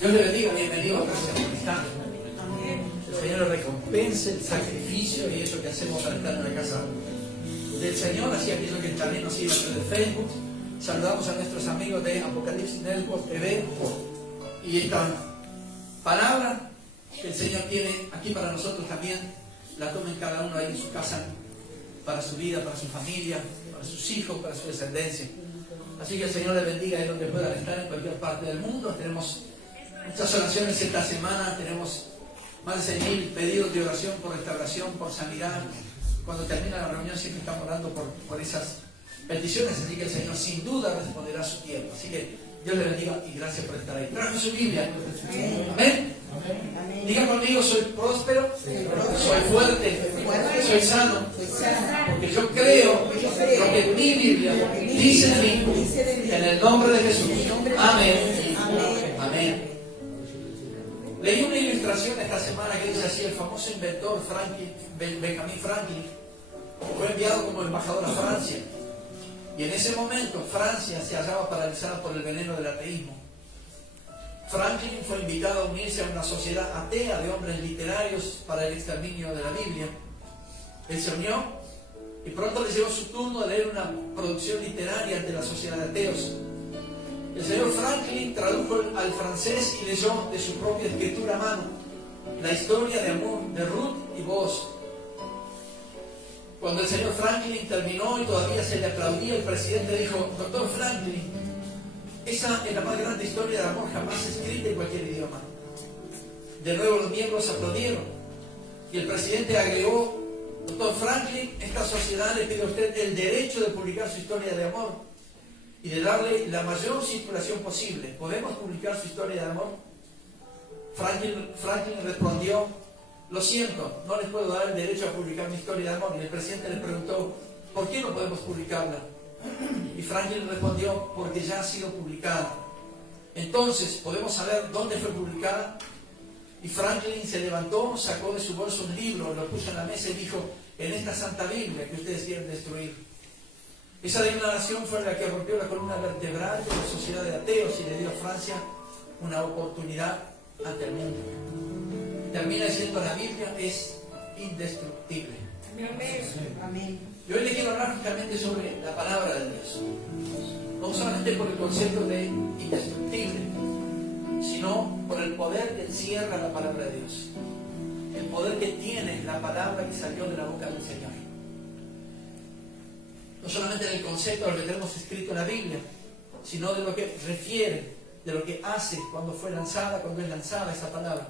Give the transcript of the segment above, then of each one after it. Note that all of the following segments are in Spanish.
Dios le bendiga, bienvenido, gracias por estar. El Señor le recompense el sacrificio y eso que hacemos al estar en la casa del Señor, así aquellos que también nos siguen a través de Facebook. Saludamos a nuestros amigos de Apocalipsis Network TV y esta palabra que el Señor tiene aquí para nosotros también, la tomen cada uno ahí en su casa, para su vida, para su familia, para sus hijos, para su descendencia. Así que el Señor les bendiga ahí donde puedan estar, en cualquier parte del mundo. Tenemos muchas oraciones esta semana, tenemos más de 6.000 pedidos de oración por restauración, por sanidad. Cuando termina la reunión siempre estamos orando por esas peticiones, así que el Señor sin duda responderá a su tiempo. Así que Dios le bendiga y gracias por estar ahí. Trajo su Biblia. Amén. Amén. Diga conmigo, soy próspero, soy fuerte, soy sano, porque yo creo lo que mi Biblia dice de mí, en el nombre de Jesús. Amén. Amén. Leí una ilustración esta semana que dice así: el famoso inventor Benjamin Franklin fue enviado como embajador a Francia, y en ese momento Francia se hallaba paralizada por el veneno del ateísmo. Franklin fue invitado a unirse a una sociedad atea de hombres literarios para el exterminio de la Biblia. Él se unió y pronto le llegó su turno de leer una producción literaria ante la sociedad de ateos. El señor Franklin tradujo al francés y leyó de su propia escritura a mano la historia de amor de Ruth y Boaz. Cuando el señor Franklin terminó y todavía se le aplaudía, el presidente dijo: doctor Franklin, esa es la más grande historia de amor jamás escrita en cualquier idioma. De nuevo los miembros aplaudieron y el presidente agregó: doctor Franklin, esta sociedad le pide a usted el derecho de publicar su historia de amor y de darle la mayor circulación posible. ¿Podemos publicar su historia de amor? Franklin respondió: lo siento, no les puedo dar el derecho a publicar mi historia de amor. Y el presidente le preguntó: ¿por qué no podemos publicarla? Y Franklin respondió: porque ya ha sido publicada. Entonces, ¿podemos saber dónde fue publicada? Y Franklin se levantó, sacó de su bolso un libro, lo puso en la mesa y dijo: en esta Santa Biblia que ustedes quieren destruir. Esa declaración fue la que rompió la columna vertebral de la sociedad de ateos y le dio a Francia una oportunidad ante el mundo. Termina diciendo: la Biblia es indestructible. Amén. Y hoy le quiero hablar justamente sobre la palabra de Dios. No solamente por el concepto de indestructible, sino por el poder que encierra la palabra de Dios. El poder que tiene la palabra que salió de la boca del Señor. No solamente en el concepto de lo que tenemos escrito en la Biblia, sino de lo que refiere, de lo que hace cuando fue lanzada, cuando es lanzada esa palabra,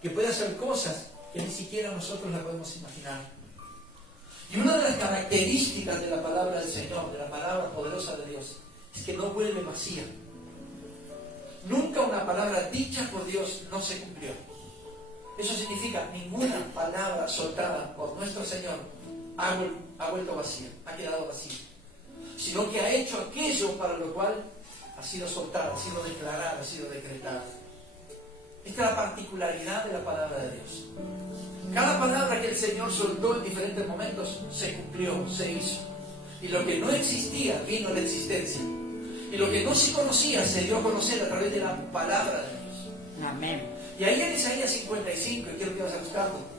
que puede hacer cosas que ni siquiera nosotros la podemos imaginar. Y una de las características de la palabra del Señor, de la palabra poderosa de Dios, es que no vuelve vacía. Nunca una palabra dicha por Dios no se cumplió. Eso significa ninguna palabra soltada por nuestro Señor ha vuelto vacía, ha quedado vacía, sino que ha hecho aquello para lo cual ha sido soltada, ha sido declarada, ha sido decretada. Esta es la particularidad de la palabra de Dios. Cada palabra que el Señor soltó en diferentes momentos se cumplió, se hizo. Y lo que no existía vino a la existencia. Y lo que no se conocía se dio a conocer a través de la palabra de Dios. Amén. Y ahí en Isaías 55, y quiero que vayas buscando,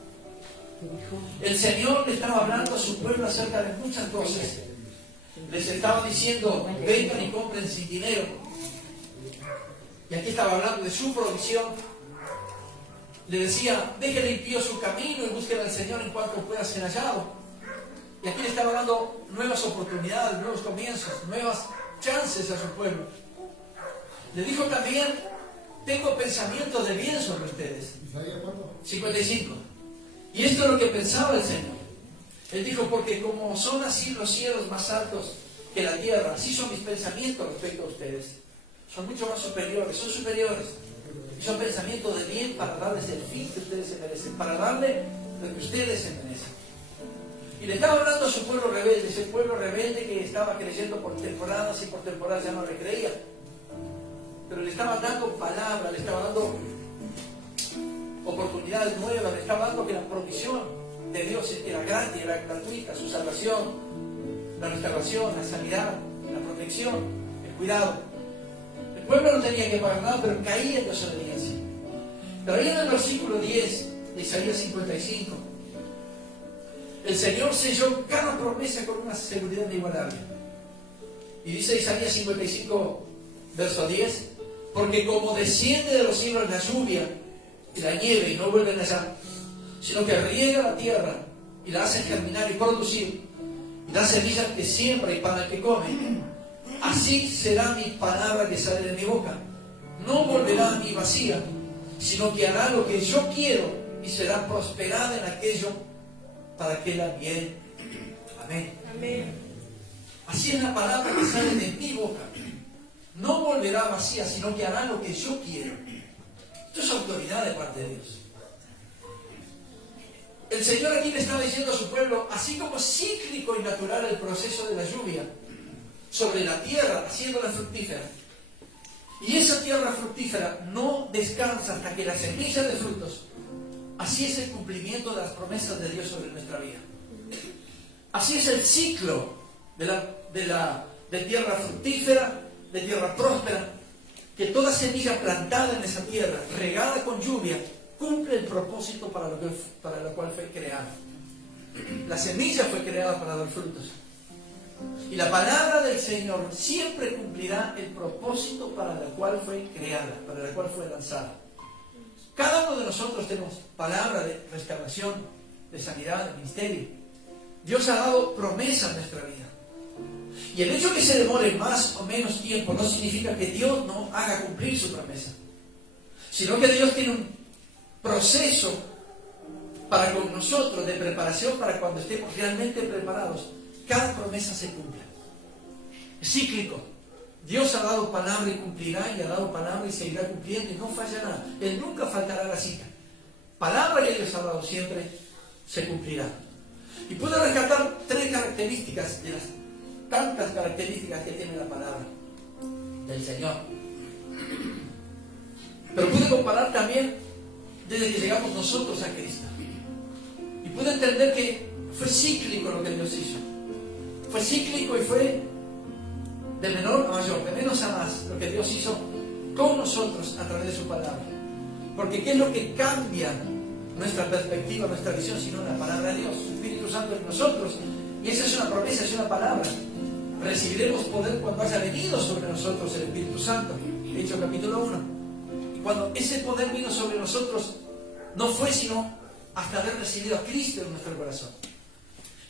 el Señor le estaba hablando a su pueblo acerca de muchas cosas. Les estaba diciendo: vengan y compren sin dinero. Y aquí estaba hablando de su provisión. Le decía: deje limpio su camino y busquen al Señor en cuanto pueda ser hallado. Y aquí le estaba dando nuevas oportunidades, nuevos comienzos, nuevas chances a su pueblo. Le dijo también: tengo pensamientos de bien sobre ustedes. 55. Y esto es lo que pensaba el Señor. Él dijo: porque como son así los cielos más altos que la tierra, así son mis pensamientos respecto a ustedes. Son mucho más superiores, son superiores. Y son pensamientos de bien para darles el fin que ustedes se merecen, para darle lo que ustedes se merecen. Y le estaba hablando a su pueblo rebelde, ese pueblo rebelde que estaba creyendo por temporadas y por temporadas ya no le creía. Pero le estaba dando palabra, le estaba dando oportunidades nuevas, le estaba dando que la provisión de Dios era gratis, era gratuita, su salvación, la restauración, la sanidad, la protección, el cuidado. Le pueblo no tenía que pagar nada, pero caía en desobediencia. Pero ahí en el versículo 10 de Isaías 55, el Señor selló cada promesa con una seguridad inigualable. Y dice Isaías 55, verso 10, porque como desciende de los cielos la lluvia y la nieve y no vuelven allá, sino que riega la tierra y la hace germinar y producir, y da semilla al que siembra y pan al que come, así será mi palabra que sale de mi boca. No volverá a mí vacía, sino que hará lo que yo quiero y será prosperada en aquello para que la envíe. Amén. Amén. Así es la palabra que sale de mi boca. No volverá vacía, sino que hará lo que yo quiero. Esto es autoridad de parte de Dios. El Señor aquí le estaba diciendo a su pueblo, así como cíclico y natural el proceso de la lluvia sobre la tierra, haciéndola fructífera, y esa tierra fructífera no descansa hasta que la semilla de frutos, así es el cumplimiento de las promesas de Dios sobre nuestra vida. Así es el ciclo de tierra fructífera, de tierra próspera, que toda semilla plantada en esa tierra, regada con lluvia, cumple el propósito para lo cual fue creada. La semilla fue creada para dar frutos. Y la palabra del Señor siempre cumplirá el propósito para el cual fue creada, para el cual fue lanzada. Cada uno de nosotros tenemos palabra de restauración, de sanidad, de ministerio. Dios ha dado promesa en nuestra vida. Y el hecho de que se demore más o menos tiempo no significa que Dios no haga cumplir su promesa, sino que Dios tiene un proceso para con nosotros de preparación para cuando estemos realmente preparados, cada promesa se cumpla. Es cíclico. Dios ha dado palabra y cumplirá, y ha dado palabra y seguirá cumpliendo, y no fallará. Él nunca faltará la cita. Palabra que Dios ha dado siempre se cumplirá. Y puedo rescatar 3 características de las tantas características que tiene la palabra del Señor. Pero pude comparar también desde que llegamos nosotros a Cristo. Y pude entender que fue cíclico lo que Dios hizo. Fue cíclico y fue de menor a mayor, de menos a más, lo que Dios hizo con nosotros a través de su palabra. Porque ¿qué es lo que cambia nuestra perspectiva, nuestra visión, sino la palabra de Dios? El Espíritu Santo en nosotros. Y esa es una promesa, es una palabra. Recibiremos poder cuando haya venido sobre nosotros el Espíritu Santo. Hechos capítulo 1. Y cuando ese poder vino sobre nosotros, no fue sino hasta haber recibido a Cristo en nuestro corazón.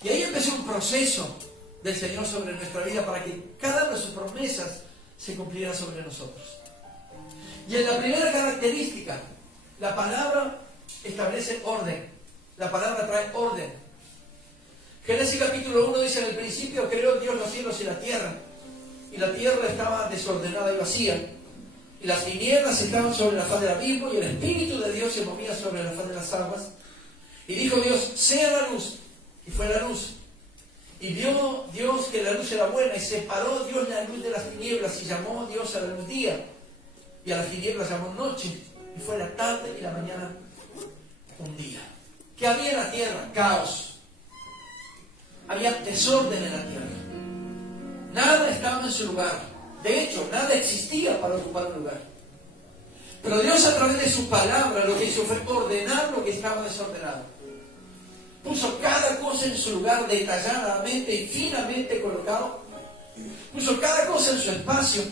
Y ahí empezó un proceso del Señor sobre nuestra vida para que cada una de sus promesas se cumpliera sobre nosotros. Y en la primera característica, la palabra establece orden. La palabra trae orden. Génesis capítulo 1 dice: en el principio creó Dios los cielos y la tierra estaba desordenada y vacía, y las tinieblas estaban sobre la faz del abismo, y el Espíritu de Dios se movía sobre la faz de las aguas. Y dijo Dios: sea la luz, y fue la luz. Y vio Dios que la luz era buena, y separó Dios la luz de las tinieblas, y llamó Dios a la luz día, y a las tinieblas llamó noche, y fue la tarde y la mañana un día. ¿Qué había en la tierra? Caos. Había desorden en la tierra. Nada estaba en su lugar. De hecho, nada existía para ocupar un lugar. Pero Dios, a través de su palabra, lo que hizo fue ordenar lo que estaba desordenado. Puso cada cosa en su lugar detalladamente y finamente colocado. Puso cada cosa en su espacio.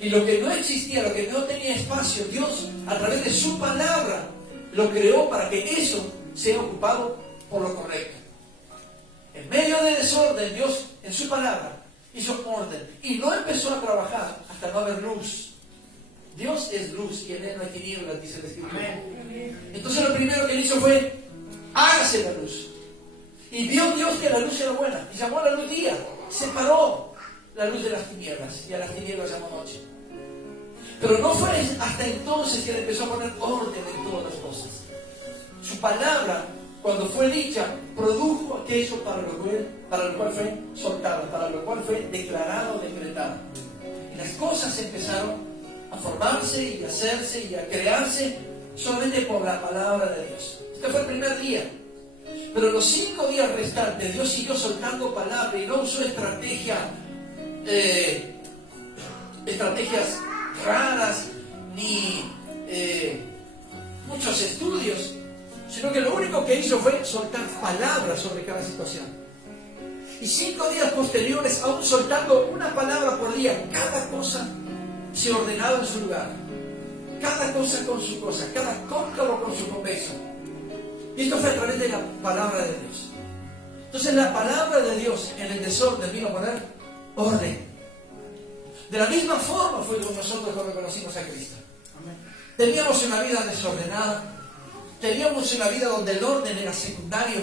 Y lo que no existía, lo que no tenía espacio, Dios, a través de su palabra, lo creó para que eso sea ocupado por lo correcto. En medio de desorden, Dios, en su palabra, hizo orden. Y no empezó a trabajar hasta no haber luz. Dios es luz y en Él no hay tinieblas, dice la Escritura. Entonces lo primero que Él hizo fue: hágase la luz. Y vio Dios que la luz era buena, y llamó a la luz día. Separó la luz de las tinieblas, y a las tinieblas llamó noche. Pero no fue hasta entonces que Él empezó a poner orden en todas las cosas. Su palabra, cuando fue dicha, produjo aquello para lo cual fue soltada, para lo cual fue declarada o decretada. Y las cosas empezaron a formarse y a hacerse y a crearse solamente por la palabra de Dios. Este fue el primer día. Pero los 5 días restantes, Dios siguió soltando palabra y no usó estrategias raras, ni muchos estudios, sino que lo único que hizo fue soltar palabras sobre cada situación. Y 5 días posteriores, aún soltando una palabra por día, cada cosa se ordenaba en su lugar. Cada cosa con su cosa, cada cóncavo con su convexo. Y esto fue a través de la palabra de Dios. Entonces la palabra de Dios en el desorden vino a poner orden. De la misma forma fue con nosotros cuando conocimos a Cristo. Teníamos una vida desordenada, teníamos una vida donde el orden era secundario,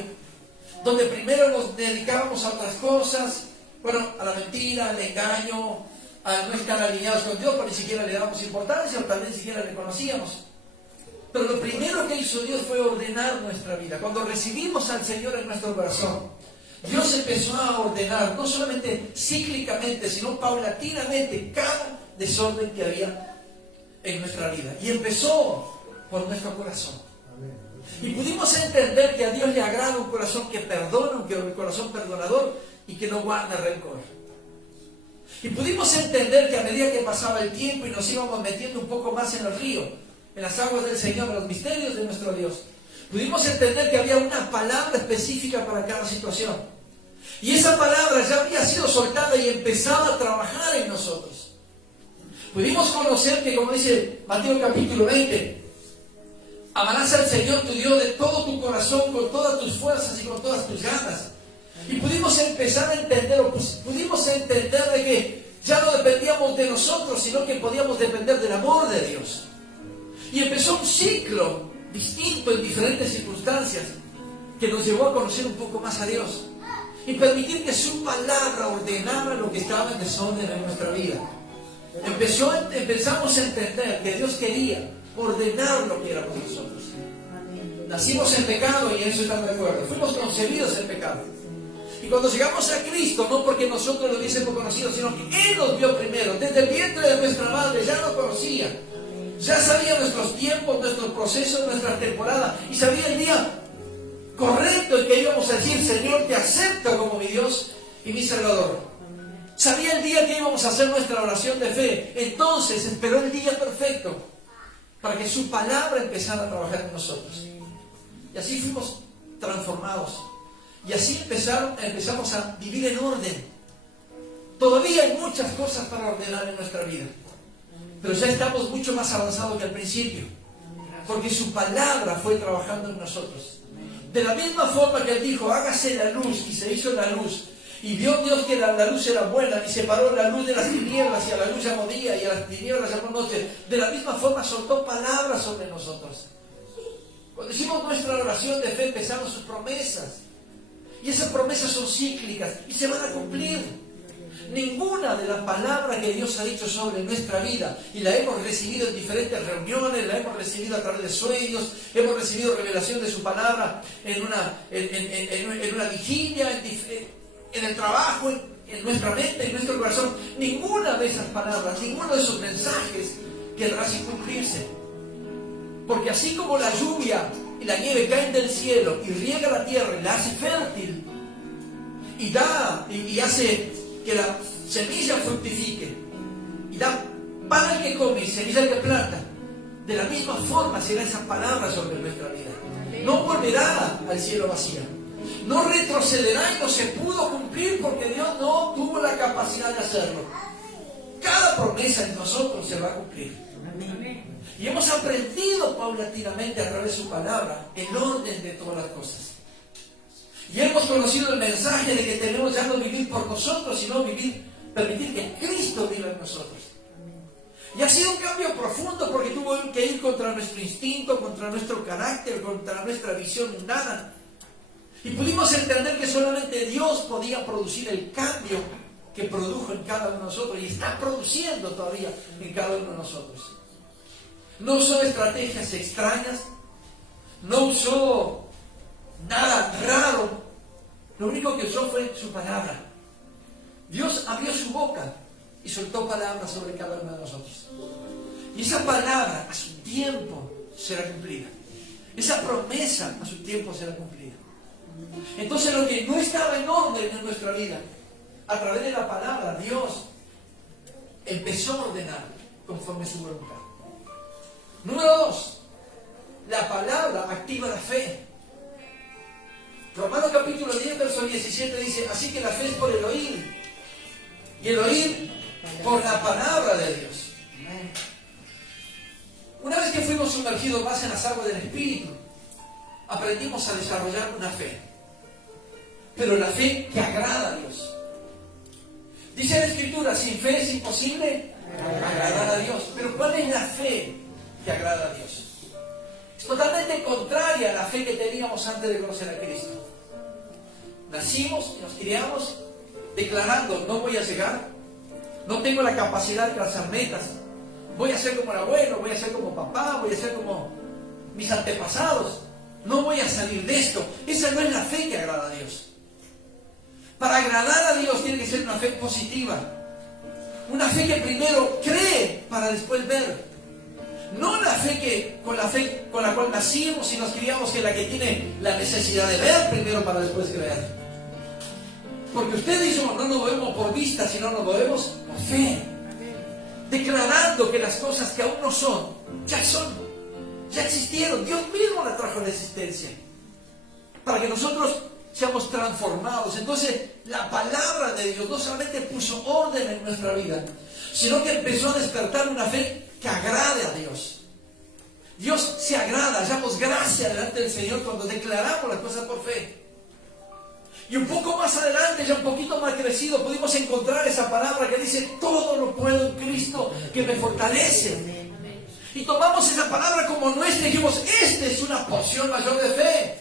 donde primero nos dedicábamos a otras cosas, bueno, a la mentira, al engaño, a no estar alineados con Dios, pero ni siquiera le dábamos importancia, o tal vez ni siquiera le conocíamos. Pero lo primero que hizo Dios fue ordenar nuestra vida. Cuando recibimos al Señor en nuestro corazón, Dios empezó a ordenar, no solamente cíclicamente, sino paulatinamente, cada desorden que había en nuestra vida. Y empezó por nuestro corazón. Y pudimos entender que a Dios le agrada un corazón que perdona, un corazón perdonador y que no guarda rencor. Y pudimos entender que a medida que pasaba el tiempo y nos íbamos metiendo un poco más en el río, en las aguas del Señor, en los misterios de nuestro Dios, pudimos entender que había una palabra específica para cada situación. Y esa palabra ya había sido soltada y empezaba a trabajar en nosotros. Pudimos conocer que, como dice Mateo capítulo 20, amarás al Señor tu Dios de todo tu corazón, con todas tus fuerzas y con todas tus ganas. Y pudimos empezar a entender, pudimos entender de que ya no dependíamos de nosotros, sino que podíamos depender del amor de Dios. Y empezó un ciclo distinto en diferentes circunstancias que nos llevó a conocer un poco más a Dios y permitir que su palabra ordenara lo que estaba en desorden en nuestra vida. Empezamos a entender que Dios quería ordenar lo que éramos nosotros. Nacimos en pecado y en eso estamos de acuerdo. Fuimos concebidos en pecado. Y cuando llegamos a Cristo, no porque nosotros lo hubiésemos conocido, sino que Él nos vio primero. Desde el vientre de nuestra madre ya nos conocía. Ya sabía nuestros tiempos, nuestros procesos, nuestra temporada. Y sabía el día correcto en que íbamos a decir: Señor, te acepto como mi Dios y mi Salvador. Sabía el día que íbamos a hacer nuestra oración de fe. Entonces esperó el día perfecto para que su palabra empezara a trabajar en nosotros. Y así fuimos transformados. Y así empezamos a vivir en orden. Todavía hay muchas cosas para ordenar en nuestra vida, pero ya estamos mucho más avanzados que al principio, porque su palabra fue trabajando en nosotros. De la misma forma que Él dijo: hágase la luz, y se hizo la luz. Y vio Dios que la luz era buena, y separó la luz de las tinieblas, y a la luz llamó día, y a las tinieblas llamó noche. De la misma forma soltó palabras sobre nosotros. Cuando hicimos nuestra oración de fe, empezaron sus promesas. Y esas promesas son cíclicas y se van a cumplir. Ninguna de las palabras que Dios ha dicho sobre nuestra vida, y la hemos recibido en diferentes reuniones, la hemos recibido a través de sueños, hemos recibido revelación de su palabra en una vigilia, en el trabajo, en nuestra mente, en nuestro corazón. Ninguna de esas palabras, ninguno de esos mensajes quedará sin cumplirse. Porque así como la lluvia y la nieve caen del cielo y riega la tierra y la hace fértil y da y hace que la semilla fructifique y da pan al que come y semilla al que planta, de la misma forma será esa palabra sobre nuestra vida. No volverá al cielo vacía, no retrocederá y no se pudo cumplir porque Dios no tuvo la capacidad de hacerlo. Cada promesa en nosotros se va a cumplir. Y hemos aprendido paulatinamente a través de su palabra el orden de todas las cosas. Y hemos conocido el mensaje de que tenemos ya no vivir por nosotros, sino permitir que Cristo viva en nosotros. Y ha sido un cambio profundo porque tuvo que ir contra nuestro instinto, contra nuestro carácter, contra nuestra visión mundana. Y pudimos entender que solamente Dios podía producir el cambio que produjo en cada uno de nosotros y está produciendo todavía en cada uno de nosotros. No usó estrategias extrañas, no usó nada raro, lo único que usó fue su palabra. Dios abrió su boca y soltó palabras sobre cada uno de nosotros. Y esa palabra a su tiempo será cumplida. Esa promesa a su tiempo será cumplida. Entonces lo que no estaba en orden en nuestra vida, a través de la palabra, Dios empezó a ordenar. conforme a su voluntad. Número 2, la palabra activa la fe. Romanos capítulo 10, verso 17 dice, así que la fe es por el oír, y el oír por la palabra de Dios. Una vez que fuimos sumergidos más en las aguas del Espíritu, aprendimos a desarrollar una fe. Pero la fe que agrada a Dios. Dice la Escritura, sin fe es imposible agradar a Dios. Pero ¿cuál es la fe que agrada a Dios? Es totalmente contraria a la fe que teníamos antes de conocer a Cristo. Nacimos y nos criamos declarando, no voy a llegar, no tengo la capacidad de trazar metas, voy a ser como el abuelo, voy a ser como papá, voy a ser como mis antepasados, no voy a salir de esto. Esa no es la fe que agrada a Dios. Para agradar a Dios tiene que ser una fe positiva, una fe que primero cree para después ver. No la fe con la cual nacimos y nos criamos, que es la que tiene la necesidad de ver primero para después creer. Porque usted y yo no nos movemos por vista, sino nos movemos por fe. Declarando que las cosas que aún no son, ya son, ya existieron. Dios mismo las trajo a la existencia. Para que nosotros seamos transformados. Entonces, la palabra de Dios no solamente puso orden en nuestra vida, sino que empezó a despertar una fe que agrade a Dios. Dios se agrada, hallamos gracia delante del Señor cuando declaramos las cosas por fe. Y un poco más adelante, ya un poquito más crecido, pudimos encontrar esa palabra que dice, todo lo puedo en Cristo que me fortalece. Y tomamos esa palabra como nuestra y dijimos, esta es una porción mayor de fe.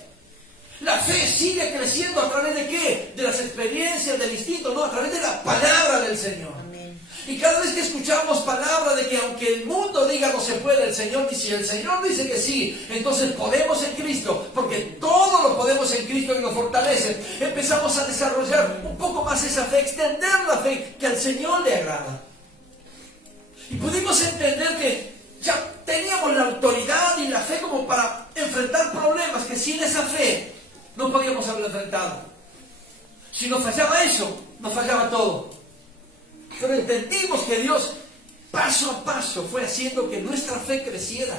La fe sigue creciendo a través de ¿qué? De las experiencias, del instinto, no, a través de la palabra del Señor. Y cada vez que escuchamos palabra de que aunque el mundo diga no se puede, el Señor dice, si el Señor dice que sí, entonces podemos en Cristo, porque todo lo podemos en Cristo que nos fortalece. Empezamos a desarrollar un poco más esa fe, extender la fe que al Señor le agrada. Y pudimos entender que ya teníamos la autoridad y la fe como para enfrentar problemas que sin esa fe no podíamos haber enfrentado. Si nos fallaba eso, nos fallaba todo. Pero entendimos que Dios paso a paso fue haciendo que nuestra fe creciera.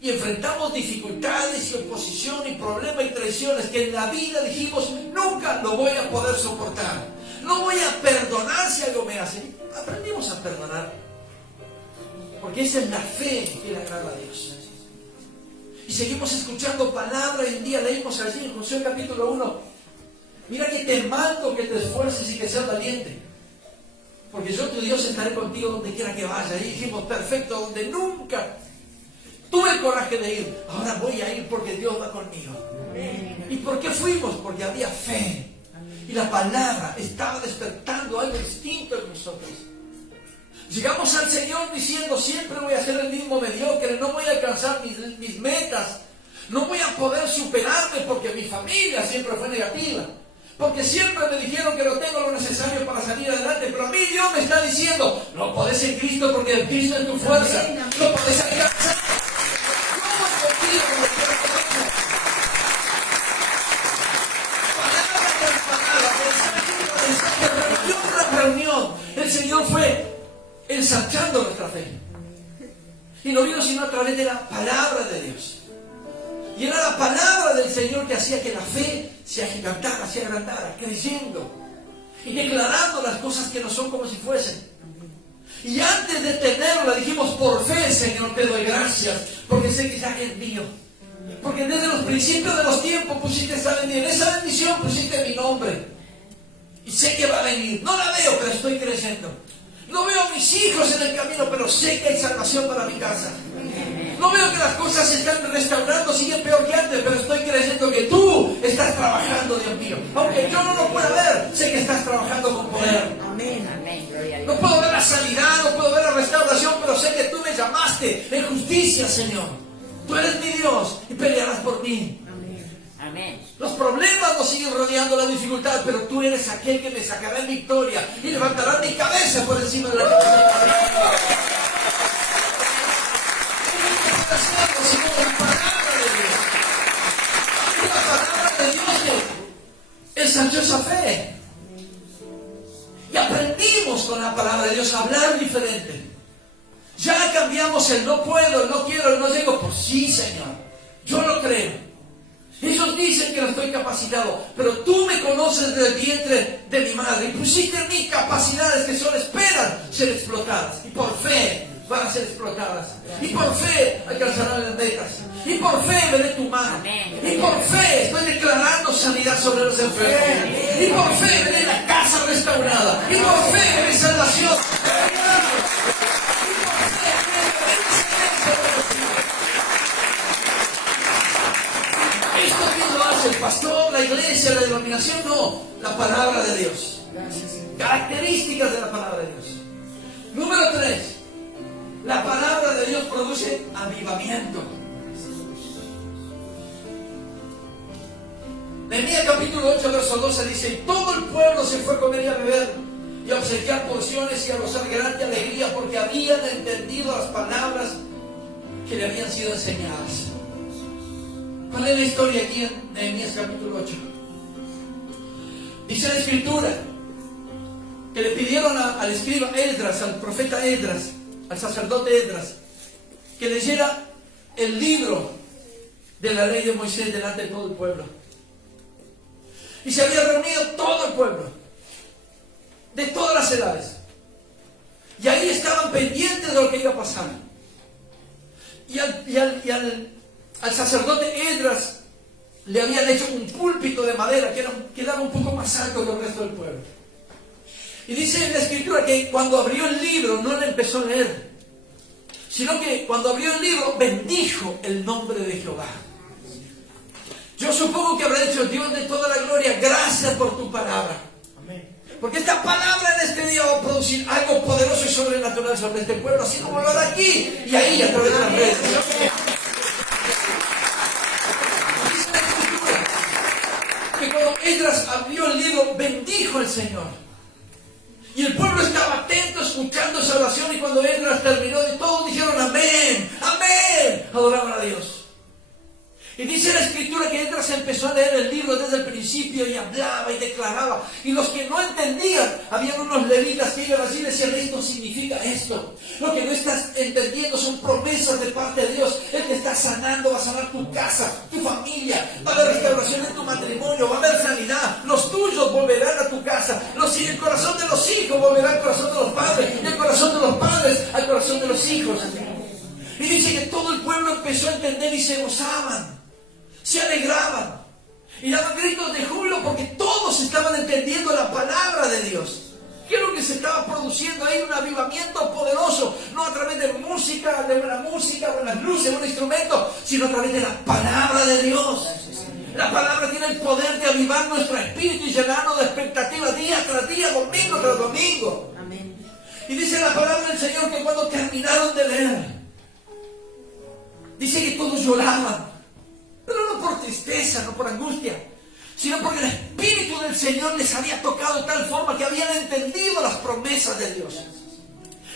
Y enfrentamos dificultades y oposición y problemas y traiciones que en la vida dijimos, nunca lo voy a poder soportar. No voy a perdonar si algo me hace. Aprendimos a perdonar. Porque esa es la fe que le agrada a Dios. Y seguimos escuchando palabra. Hoy en día leímos allí en Josué capítulo 1. Mira que te mando que te esfuerces y que seas valiente. Porque yo, tu Dios, estaré contigo donde quiera que vaya. Y dijimos, perfecto, donde nunca tuve el coraje de ir. Ahora voy a ir porque Dios va conmigo. Amén. ¿Y por qué fuimos? Porque había fe. Amén. Y la palabra estaba despertando algo distinto en nosotros. Llegamos al Señor diciendo, siempre voy a ser el mismo mediocre, no voy a alcanzar mis metas, no voy a poder superarme porque mi familia siempre fue negativa. Porque siempre me dijeron que no tengo lo necesario para salir adelante. Pero a mí Dios me está diciendo, no podés en Cristo porque el Cristo es tu fuerza. No podés alcanzar. ¿Cómo contigo? Palabra tras reunión. El Señor fue ensanchando nuestra fe. Y no vino sino a través de la palabra de Dios. Y era la palabra del Señor que hacía que la fe se agigantara, se agrandara, creyendo y declarando las cosas que no son como si fuesen. Y antes de tenerla dijimos, por fe, Señor, te doy gracias, porque sé que ya es mío. Porque desde los principios de los tiempos pusiste esa bendición, en esa bendición pusiste mi nombre. Y sé que va a venir. No la veo, pero estoy creyendo. No veo a mis hijos en el camino, pero sé que hay salvación para mi casa. No veo que las cosas se están restaurando, siguen peor que antes, pero estoy creyendo que tú estás trabajando, Dios mío. Aunque yo no lo pueda ver, sé que estás trabajando con poder. Amén, amén, gloria a Dios. No puedo ver la sanidad, no puedo ver la restauración, pero sé que tú me llamaste en justicia, Señor. Tú eres mi Dios y pelearás por mí. Amén. Los problemas nos siguen rodeando, la dificultad, pero tú eres aquel que me sacará en victoria y levantará mi cabeza por encima de la cabeza. Ensanchó esa fe. Y aprendimos con la palabra de Dios a hablar diferente. Ya cambiamos el no puedo, el no quiero, el no llego por sí, Señor. Yo lo creo. Ellos dicen que no estoy capacitado, pero tú me conoces desde el vientre de mi madre y pusiste en mí capacidades que solo esperan ser explotadas. Y por fe van a ser explotadas. Y por fe alcanzarán las metas. Y por fe veré tu mano. Y por fe estoy declarando sanidad sobre los enfermos. Y por fe veré la casa restaurada. Y por fe veré salvación. ¿Esto quién lo hace? ¿El pastor, la iglesia, la denominación? No, la palabra de Dios. Características de la palabra de Dios. Número 3. La palabra de Dios produce avivamiento. Nehemías capítulo 8, verso 12 dice: y todo el pueblo se fue a comer y a beber y a obsequiar porciones y a gozar grande alegría, porque habían entendido las palabras que le habían sido enseñadas. ¿Cuál es la historia aquí en Nehemías capítulo 8? Dice la escritura que le pidieron al escriba Esdras, al profeta Esdras, al sacerdote Esdras, que leyera el libro de la ley de Moisés delante de todo el pueblo. Y se había reunido todo el pueblo, de todas las edades. Y ahí estaban pendientes de lo que iba a pasar. Y al sacerdote Esdras le habían hecho un púlpito de madera que quedaba un poco más alto que el resto del pueblo. Y dice en la escritura que cuando abrió el libro no le empezó a leer, sino que cuando abrió el libro bendijo el nombre de Jehová. Yo supongo que habrá dicho: Dios de toda la gloria, gracias por tu palabra. Porque esta palabra en este día va a producir algo poderoso y sobrenatural sobre este pueblo, así como lo hará aquí y ahí a través de las redes. Dice la escritura que cuando Esdras abrió el libro bendijo al Señor. Y el pueblo estaba atento escuchando esa oración, y cuando Esdras terminó, todos dijeron amén, amén, adoraban a Dios. Y dice la escritura que Esdras empezó a leer el libro desde el principio y hablaba y declaraba. Y los que no entendían, habían unos levitas que iban así y decían: esto significa esto. Lo que no estás entendiendo son promesas de parte de Dios. Él te está sanando, va a sanar tu casa, tu familia. Va a haber restauración en tu matrimonio, va a haber sanidad. Los tuyos volverán a tu casa. El corazón de los hijos volverá al corazón de los padres. Y el corazón de los padres al corazón de los hijos. Y dice que todo el pueblo empezó a entender y se gozaban. Se alegraban y daban gritos de júbilo porque todos estaban entendiendo la palabra de Dios. ¿Qué es lo que se estaba produciendo ahí? Un avivamiento poderoso, no a través de música, de buena música, buenas luces, buen instrumento, sino a través de la palabra de Dios. La palabra tiene el poder de avivar nuestro espíritu y llenarnos de expectativas día tras día, domingo tras domingo. Amén. Y dice la palabra del Señor que cuando terminaron de leer, dice que todos lloraban. Pero no por tristeza, no por angustia, sino porque el Espíritu del Señor les había tocado de tal forma que habían entendido las promesas de Dios.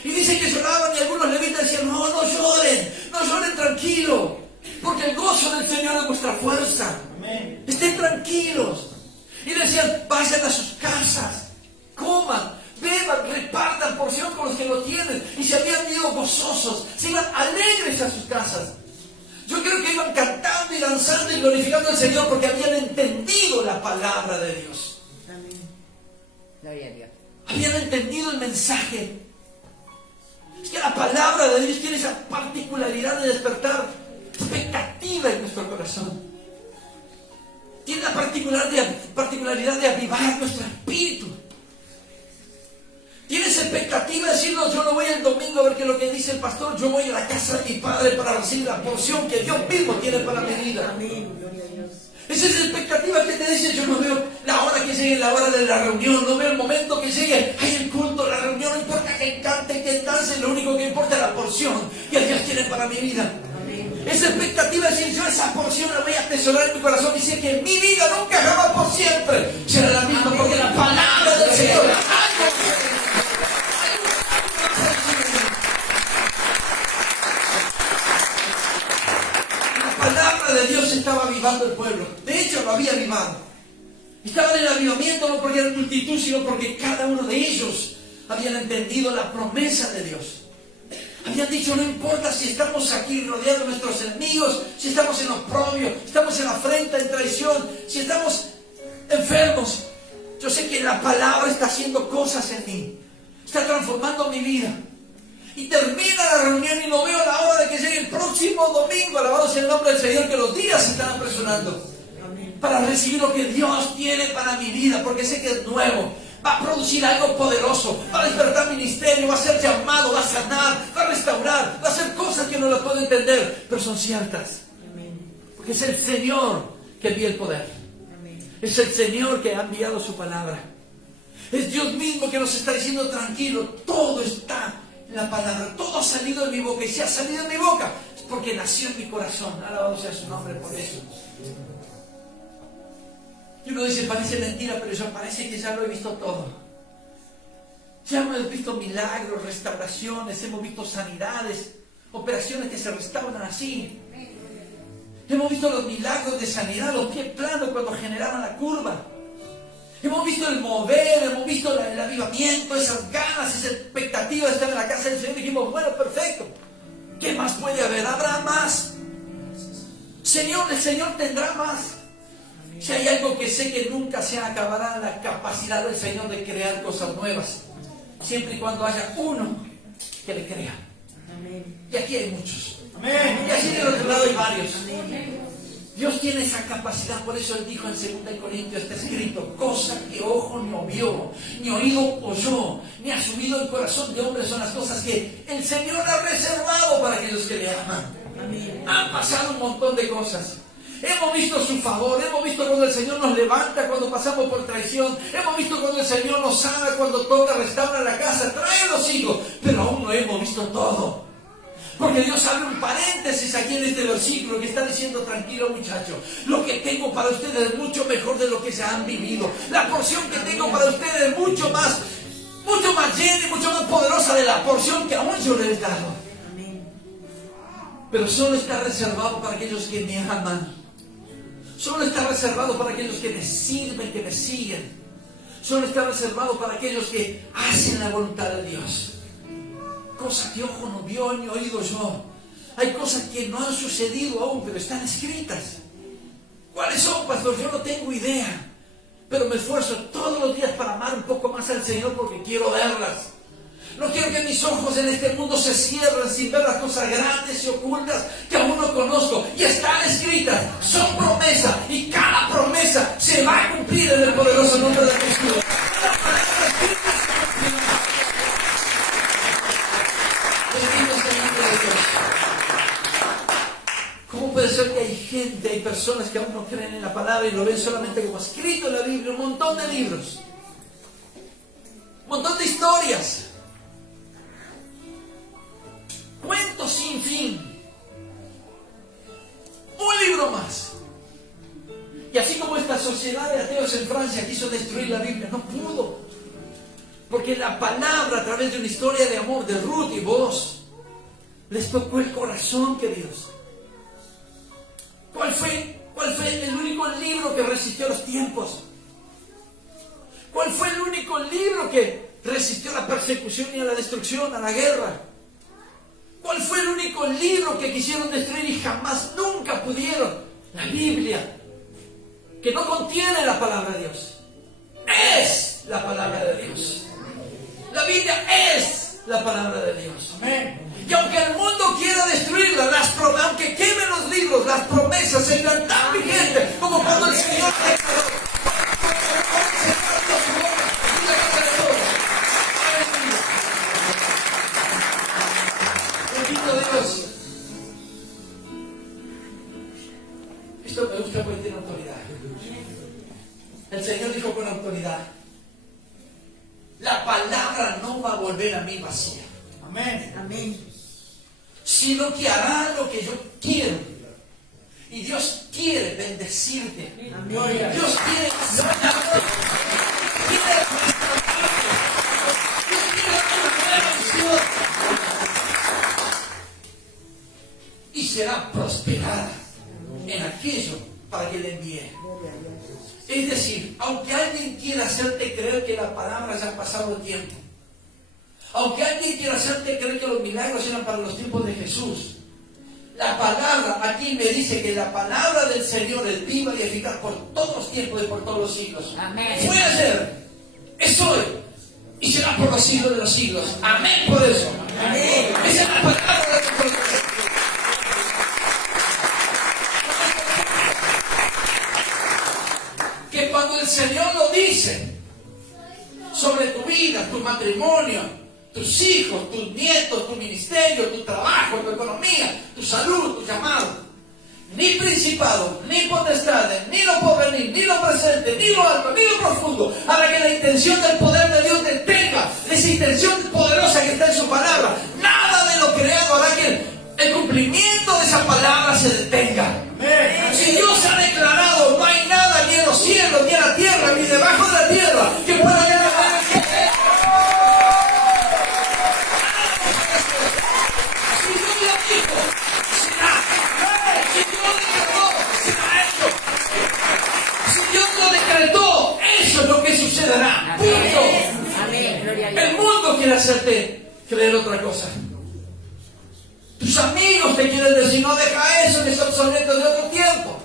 Y dice que lloraban, y algunos levitas decían: no lloren tranquilo, porque el gozo del Señor es vuestra fuerza. Amén. Estén tranquilos. Y decían: vayan a sus casas, coman, beban, repartan porción con los que lo tienen. Y se habían ido gozosos, se iban alegres a sus casas. Yo creo que iban cantando y danzando y glorificando al Señor porque habían entendido la palabra de Dios. Amén. Gloria a Dios. Habían entendido el mensaje. Es que la palabra de Dios tiene esa particularidad de despertar expectativa en nuestro corazón. Tiene la particularidad de avivar nuestro espíritu. Tienes expectativa de decir: no, yo no voy el domingo a ver qué es lo que dice el pastor, yo voy a la casa de mi padre para recibir la porción que Dios mismo tiene para mi vida. Amén, gloria a Dios. Esa es la expectativa que te dice: yo no veo la hora que llegue, la hora de la reunión, no veo el momento que llegue, hay el culto, la reunión, no importa que cante, que dance, lo único que importa es la porción que Dios tiene para mi vida. Amén. Esa expectativa de decir: yo esa porción la voy a atesorar en mi corazón y sé que mi vida nunca jamás por siempre será la misma, porque la palabra del Señor de Dios estaba avivando el pueblo. De hecho, lo había avivado. Estaban en el avivamiento no porque eran multitud, sino porque cada uno de ellos habían entendido la promesa de Dios. Habían dicho, no importa si estamos aquí rodeados de nuestros enemigos, si estamos en oprobio, estamos en afrenta, en traición, si estamos enfermos. Yo sé que la palabra está haciendo cosas en mí, está transformando mi vida. Y termina la reunión y no veo la hora de que llegue el próximo domingo. Alabado sea el nombre del Señor, que los días se están apresurando para recibir lo que Dios tiene para mi vida, porque sé que es nuevo. Va a producir algo poderoso, va a despertar ministerio, va a ser llamado, va a sanar, va a restaurar, va a hacer cosas que no las puedo entender, pero son ciertas. Porque es el Señor que envía el poder. Es el Señor que ha enviado su palabra. Es Dios mismo que nos está diciendo, tranquilo, todo está en la palabra, todo ha salido de mi boca. Y si ha salido de mi boca, es porque nació en mi corazón. Alabado sea su nombre por eso. Y uno dice, parece mentira, pero eso parece que ya lo he visto todo. Ya hemos visto milagros, restauraciones, hemos visto sanidades, operaciones que se restauran así. Hemos visto los milagros de sanidad, los pies planos cuando generaban la curva. Hemos visto el mover, hemos visto el avivamiento, esas ganas, esa expectativa de estar en la casa del Señor. Y dijimos, bueno, perfecto. ¿Qué más puede haber? ¿Habrá más? Señor, el Señor tendrá más. Si hay algo que sé que nunca se acabará, la capacidad del Señor de crear cosas nuevas, siempre y cuando haya uno que le crea. Y aquí hay muchos. Y allí del otro lado hay varios. Dios tiene esa capacidad, por eso Él dijo en 2 Corintios, está escrito, cosa que ojo no vio, ni oído oyó, ni ha subido el corazón de hombre, son las cosas que el Señor ha reservado para aquellos que le aman. Han pasado un montón de cosas. Hemos visto su favor, hemos visto cuando el Señor nos levanta cuando pasamos por traición, hemos visto cuando el Señor nos sana, cuando toca, restaura la casa, trae a los hijos, pero aún no hemos visto todo. Porque Dios abre un paréntesis aquí en este versículo que está diciendo, tranquilo muchacho, lo que tengo para ustedes es mucho mejor de lo que se han vivido. La porción que tengo para ustedes es mucho más llena y mucho más poderosa de la porción que aún yo les he dado. Pero solo está reservado para aquellos que me aman. Solo está reservado para aquellos que me sirven, que me siguen. Solo está reservado para aquellos que hacen la voluntad de Dios. Cosas que ojo no vio ni oído yo. Hay cosas que no han sucedido aún, pero están escritas. ¿Cuáles son, pastor? Yo no tengo idea. Pero me esfuerzo todos los días para amar un poco más al Señor porque quiero verlas. No quiero que mis ojos en este mundo se cierren sin ver las cosas grandes y ocultas que aún no conozco. Y están escritas, son promesas. Y cada promesa se va a cumplir en el poderoso nombre de Cristo. ¿Cómo puede ser que hay gente, hay personas que aún no creen en la palabra y lo ven solamente como escrito en la Biblia? Un montón de libros, un montón de historias, cuentos sin fin, un libro más. Y así como esta sociedad de ateos en Francia quiso destruir la Biblia, no pudo, porque la palabra a través de una historia de amor de Ruth y Boaz les tocó el corazón, queridos. ¿Cuál fue el único libro que resistió los tiempos? ¿Cuál fue el único libro que resistió a la persecución y a la destrucción, a la guerra? ¿Cuál fue el único libro que quisieron destruir y jamás, nunca pudieron? La Biblia, que no contiene la palabra de Dios. Es la palabra de Dios. La Biblia es la palabra de Dios. Amén. Y aunque el mundo quiera destruirla, aunque quemen los libros, las promesas seguirán tan vigentes como cuando el Señor declaró. Bendito Dios. Esto me gusta porque tiene autoridad. El Señor dijo con autoridad: la palabra no va a volver a mí vacía. Amén. Amén. Sino que hará lo que yo quiero. Y Dios quiere bendecirte. Amén. Dios quiere y será prosperada en aquello para que le envíe. Es decir, aunque alguien quiera hacerte creer que la palabra ya ha pasado el tiempo, Aunque alguien quiera hacerte creer que los milagros eran para los tiempos de Jesús, la palabra aquí me dice que la palabra del Señor es viva y eficaz por todos los tiempos y por todos los siglos. Amén. Fue ayer, es hoy y será por los siglos de los siglos. Amén por eso. Amén. Esa es la palabra de Dios. Que cuando el Señor lo dice sobre tu vida, tu matrimonio, tus hijos, tus nietos, tu ministerio, tu trabajo, tu economía, tu salud, tu llamado, ni principado, ni potestades, ni lo porvenir, ni lo presente, ni lo alto, ni lo profundo, hará que la intención del poder de Dios detenga esa intención poderosa que está en su palabra. Nada de lo creado hará que el cumplimiento de esa palabra se detenga. Si Dios ha declarado, no hay nada ni en los cielos, ni en la tierra, ni debajo de la tierra que pueda detener. Si Dios lo dijo, será. Si Dios declaró, será hecho. Si Dios lo decretó, eso es lo que sucederá. Punto. Amén. Gloria a Dios. El mundo quiere hacerte creer otra cosa. Tus amigos te quieren decir, no deja eso, que son obsoletos de otro tiempo.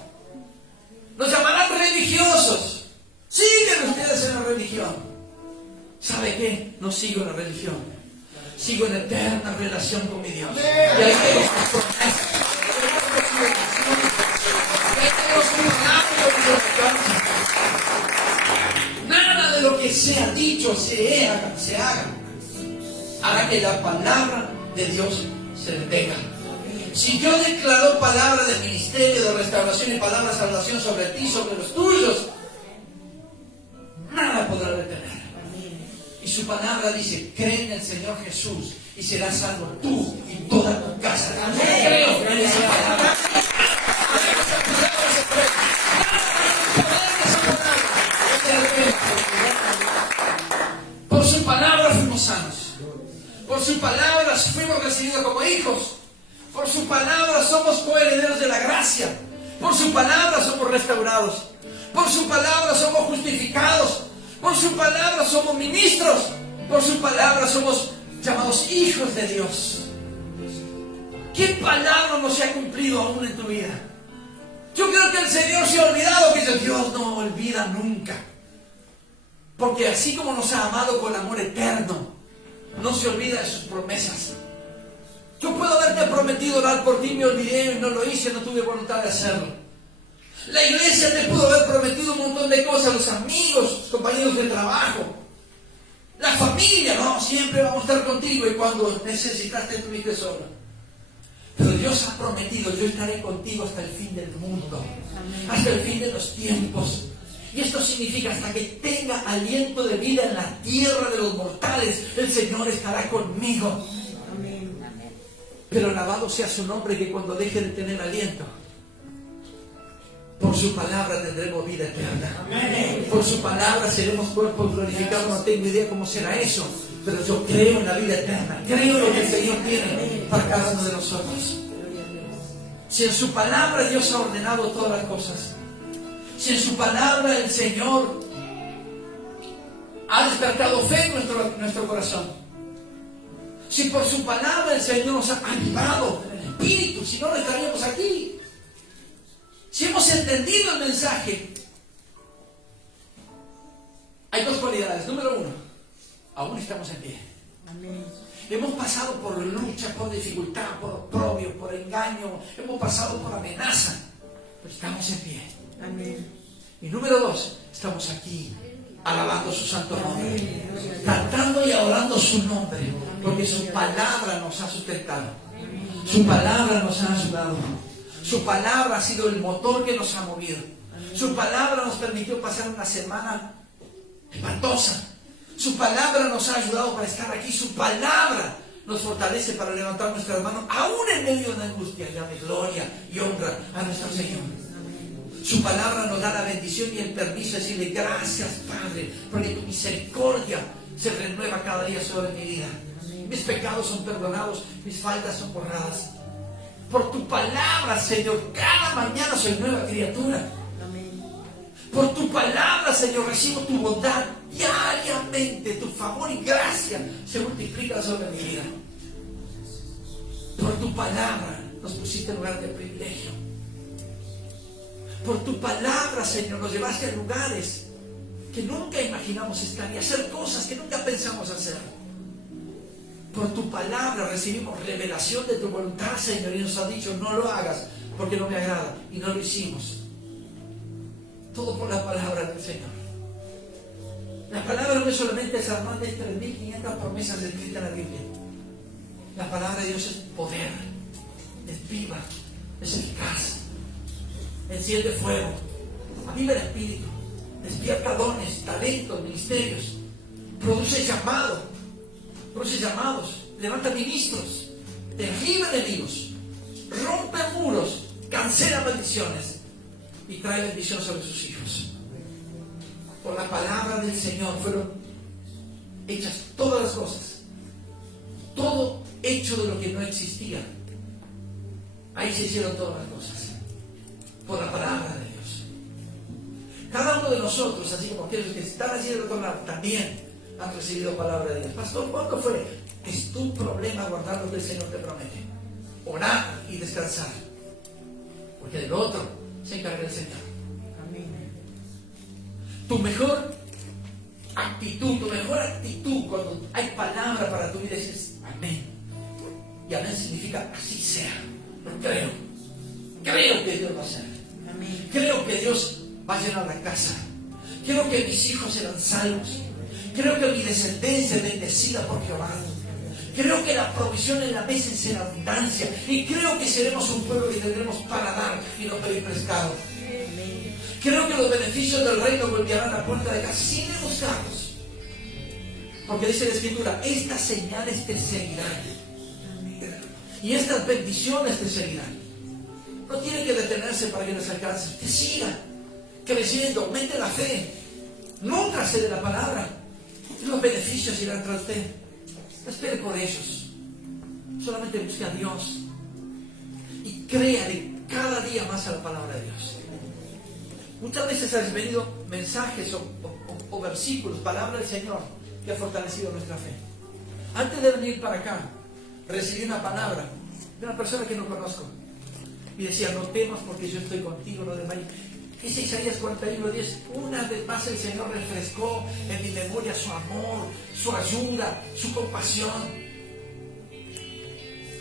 Nos llamarán religiosos. Siguen ustedes en la religión. ¿Sabe qué? No sigo en la religión. Sigo en eterna relación con mi Dios. Y ahí tengo sus promesas. Y ahí tengo su palabra y nada de lo que sea dicho, se haga. Hará que la palabra de Dios se detenga. Si Dios declaró palabra de ministerio, de restauración y palabra de salvación sobre ti, sobre los tuyos, nada podrá detener. Y su palabra dice, cree en el Señor Jesús y serás salvo tú y toda tu casa. Creo en esa palabra. Por su palabra fuimos sanos. Por su palabra fuimos recibidos como hijos. Por su palabra somos coherederos de la gracia. Por su palabra somos restaurados. Por su palabra somos justificados. Por su palabra somos ministros. Por su palabra somos llamados hijos de Dios. ¿Qué palabra no se ha cumplido aún en tu vida? Yo creo que el Señor se ha olvidado, que Dios no olvida nunca. Porque así como nos ha amado con amor eterno, no se olvida de sus promesas. Yo puedo haberte prometido orar por ti, me olvidé y no lo hice, no tuve voluntad de hacerlo. La iglesia te pudo haber prometido un montón de cosas, los amigos, los compañeros de trabajo, la familia, no, siempre vamos a estar contigo y cuando necesitaste estuviste solo. Pero Dios ha prometido, yo estaré contigo hasta el fin del mundo, hasta el fin de los tiempos. Y esto significa hasta que tenga aliento de vida en la tierra de los mortales, el Señor estará conmigo. Amén. Pero alabado sea su nombre, que cuando deje de tener aliento, por su palabra tendremos vida eterna. Amén. Por su palabra seremos cuerpos glorificados. No tengo idea cómo será eso, pero yo creo en la vida eterna. Creo en lo que el Señor tiene para cada uno de nosotros. Si en su palabra Dios ha ordenado todas las cosas, si en su palabra el Señor ha despertado fe en nuestro corazón, si por su palabra el Señor nos ha animado en el Espíritu, si no, no estaríamos aquí. Si hemos entendido el mensaje, hay dos cualidades. Número uno, aún estamos en pie. Amén. Hemos pasado por lucha, por dificultad, por oprobio, por engaño, hemos pasado por amenaza, pero estamos en pie. Amén. Y número dos, estamos aquí alabando su santo nombre, cantando y adorando su nombre, porque su palabra nos ha sustentado, su palabra nos ha ayudado, su palabra ha sido el motor que nos ha movido, su palabra nos permitió pasar una semana espantosa, su palabra nos ha ayudado para estar aquí, su palabra nos fortalece para levantar nuestras manos, aún en medio de la angustia, y dame gloria y honra a nuestro Señor. Su palabra nos da la bendición y el permiso de decirle gracias, Padre, porque tu misericordia se renueva cada día sobre mi vida. Mis pecados son perdonados, mis faltas son borradas. Por tu palabra, Señor, cada mañana soy nueva criatura. Por tu palabra, Señor, recibo tu bondad diariamente. Tu favor y gracia se multiplican sobre mi vida. Por tu palabra nos pusiste en lugar de privilegio. Por tu palabra, Señor, nos llevaste a lugares que nunca imaginamos estar y hacer cosas que nunca pensamos hacer. Por tu palabra recibimos revelación de tu voluntad, Señor, y nos has dicho, no lo hagas porque no me agrada, y no lo hicimos. Todo por la palabra del Señor. La palabra no es solamente esas más de 3.500 promesas escritas en la Biblia. La palabra de Dios es poder, es viva, es eficaz, enciende fuego, aviva el espíritu, despierta dones, talentos, ministerios, produce llamados, levanta ministros, derriba enemigos, rompe muros, cancela maldiciones y trae bendición sobre sus hijos. Por la palabra del Señor fueron hechas todas las cosas, todo hecho de lo que no existía. Ahí se hicieron todas las cosas, por la palabra de Dios. Cada uno de nosotros, así como aquellos que están allí del otro lado, también han recibido palabra de Dios. Pastor, ¿cuándo fue? Es tu problema guardar lo que el Señor te promete. Orar y descansar. Porque del otro se encarga el Señor. Amén. Tu mejor actitud cuando hay palabra para tu vida es amén. Y amén significa así sea. Lo creo. Creo que Dios va a hacer. Amén. Creo que Dios va a llenar la casa. Creo que mis hijos serán salvos. Creo que mi descendencia es bendecida por Jehová. Creo que la provisión en la mesa es en abundancia. Y creo que seremos un pueblo que tendremos para dar y no pedir prestado. Amén. Creo que los beneficios del reino golpearán la puerta de casa sin buscarlos. Porque dice la Escritura, estas señales te seguirán. Y estas bendiciones te seguirán. No tiene que detenerse para que les alcance. Que siga creciendo, aumente la fe. Nútrase de la palabra. Y los beneficios irán tras usted. No espere por ellos. Solamente busque a Dios. Y créale cada día más a la palabra de Dios. Muchas veces has venido mensajes o versículos, palabra del Señor, que ha fortalecido nuestra fe. Antes de venir para acá, recibí una palabra de una persona que no conozco. Y decía, no temas porque yo estoy contigo, no desmayes. Dice Isaías 41:10, una vez más el Señor refrescó en mi memoria su amor, su ayuda, su compasión,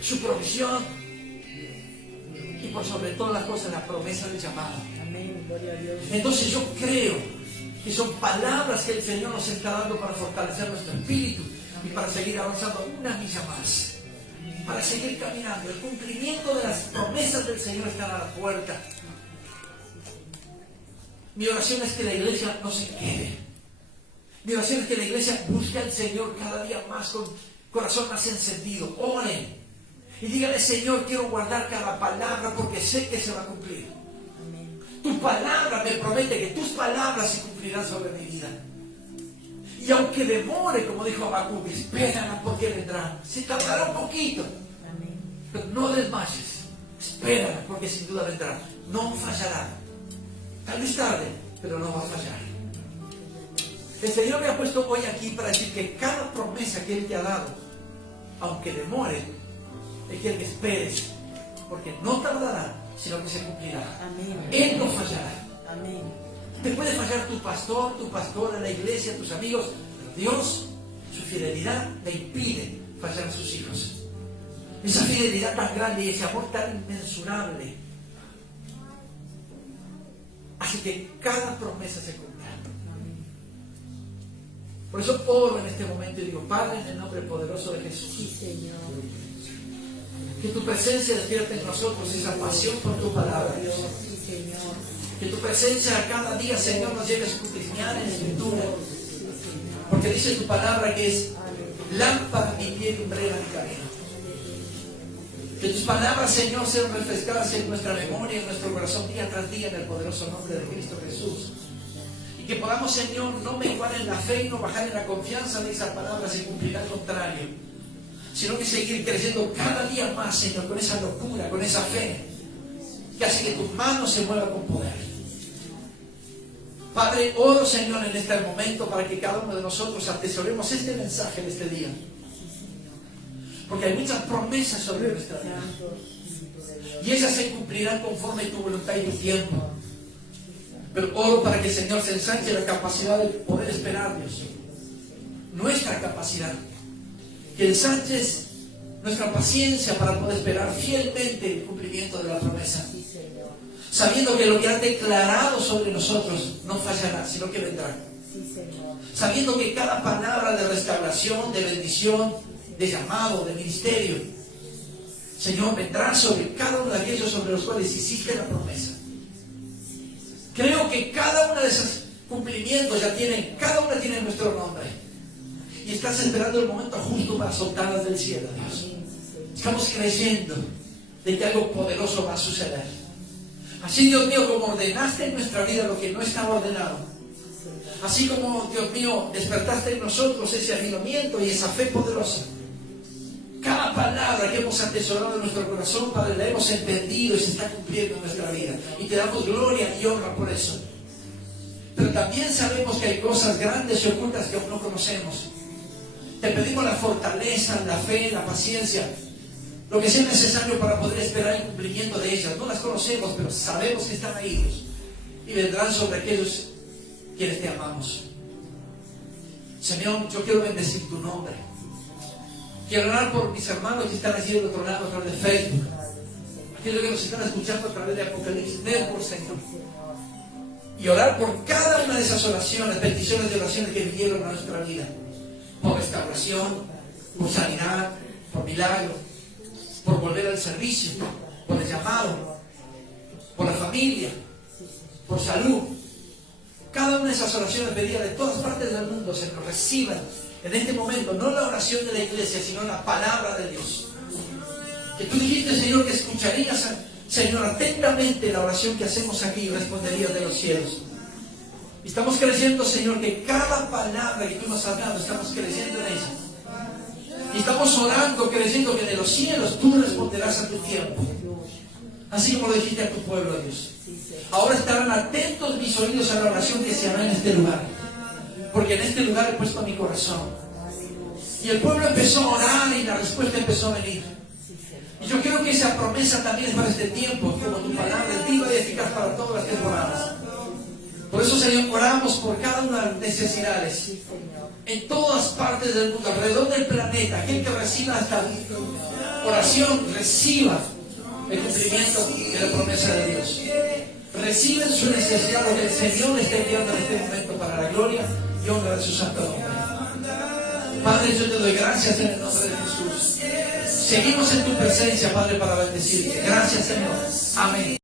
su provisión y por sobre todas las cosas la promesa del llamado. Amén. Gloria a Dios. Entonces yo creo que son palabras que el Señor nos está dando para fortalecer nuestro espíritu y para seguir avanzando una milla más, para seguir caminando. El cumplimiento de las promesas del Señor está a la puerta. Mi oración es que la iglesia no se quede. Mi oración es que la iglesia busque al Señor cada día más, con corazón más encendido. Ore y dígale, Señor, quiero guardar cada palabra porque sé que se va a cumplir. Amén. Tu palabra me promete que tus palabras se cumplirán sobre mi vida. Y aunque demore, como dijo Habacuc, espérala porque vendrá. Se tardará un poquito, Amén. pero no desmayes. Espérala porque sin duda vendrá. No fallará. Tal vez tarde, pero no va a fallar. El Señor me ha puesto hoy aquí para decir que cada promesa que Él te ha dado, aunque demore, Él quiere que esperes, porque no tardará, sino que se cumplirá. Amén. Él no fallará. Amén. Te puede fallar tu pastor, tu pastora, la iglesia, tus amigos, pero Dios, su fidelidad le impide fallar a sus hijos. Esa fidelidad tan grande y ese amor tan inmensurable así que cada promesa se cumpla. Por eso oro en este momento y digo, Padre, en el nombre poderoso de Jesús, Sí, Señor. que tu presencia despierte en nosotros esa pasión por tu palabra, Dios. Sí, Señor. Que tu presencia cada día, Señor, nos lleve a escudriñar en la Escritura. Porque dice tu palabra que es lámpara y pie y lumbrera mi camino. Que tus palabras, Señor, sean refrescadas en nuestra memoria, en nuestro corazón, día tras día, en el poderoso nombre de Cristo Jesús. Y que podamos, Señor, no menguar en la fe y no bajar en la confianza de esa palabra se cumplirá al contrario, sino que seguir creciendo cada día más, Señor, con esa locura, con esa fe, que hace que tus manos se muevan con poder. Padre, oro, Señor, en este momento para que cada uno de nosotros atesoremos este mensaje en este día. Porque hay muchas promesas sobre nuestra vida. Y ellas se cumplirán conforme tu voluntad y tu tiempo. Pero oro para que el Señor se ensanche la capacidad de poder esperar, Dios. Nuestra capacidad. Que ensanches nuestra paciencia para poder esperar fielmente el cumplimiento de la promesa. Sabiendo que lo que has declarado sobre nosotros no fallará, sino que vendrá. Sabiendo que cada palabra de restauración, de bendición, de llamado, de ministerio, Señor, vendrá sobre cada uno de aquellos sobre los cuales hiciste la promesa. Creo que cada uno de esos cumplimientos cada una tiene nuestro nombre. Y estás esperando el momento justo para soltarlas del cielo, Dios. Estamos creyendo de que algo poderoso va a suceder. Así, Dios mío, como ordenaste en nuestra vida lo que no estaba ordenado. Así como, Dios mío, despertaste en nosotros ese avivamiento y esa fe poderosa. Cada palabra que hemos atesorado en nuestro corazón, Padre, la hemos entendido y se está cumpliendo en nuestra vida. Y te damos gloria y honra por eso. Pero también sabemos que hay cosas grandes y ocultas que aún no conocemos. Te pedimos la fortaleza, la fe, la paciencia, lo que sea necesario para poder esperar el cumplimiento de ellas. No las conocemos, pero sabemos que están ahí, Dios. Y vendrán sobre aquellos quienes te amamos. Señor, yo quiero bendecir tu nombre. Quiero orar por mis hermanos que están allí del otro lado, a través de Facebook. Aquellos que nos están escuchando a través de Apocalipsis Network, Señor. Y orar por cada una de esas oraciones, peticiones de oraciones que vinieron a nuestra vida. Por restauración, por sanidad, por milagro, por volver al servicio, por el llamado, por la familia, por salud. Cada una de esas oraciones pedidas de todas partes del mundo, Señor, reciban en este momento, no la oración de la iglesia, sino la palabra de Dios. Que tú dijiste, Señor, que escucharías, Señor, atentamente la oración que hacemos aquí y responderías de los cielos. Y estamos creyendo, Señor, que cada palabra que tú nos has dado, estamos creyendo en ella. Y estamos orando, creyendo que de los cielos tú responderás a tu tiempo. Así como lo dijiste a tu pueblo, Dios. Ahora estarán atentos mis oídos a la oración que se hará en este lugar. Porque en este lugar he puesto mi corazón. Y el pueblo empezó a orar y la respuesta empezó a venir. Y yo creo que esa promesa también es para este tiempo, como tu palabra es viva y eficaz para todas las temporadas. Por eso, Señor, oramos por cada una de las necesidades. En todas partes del mundo, alrededor del planeta, aquel que reciba esta oración, reciba el cumplimiento de la promesa de Dios. Reciben su necesidad, lo que el Señor le está enviando en este momento para la gloria y honra de su santo nombre. Padre, yo te doy gracias en el nombre de Jesús. Seguimos en tu presencia, Padre, para bendecirte. Gracias, Señor. Amén.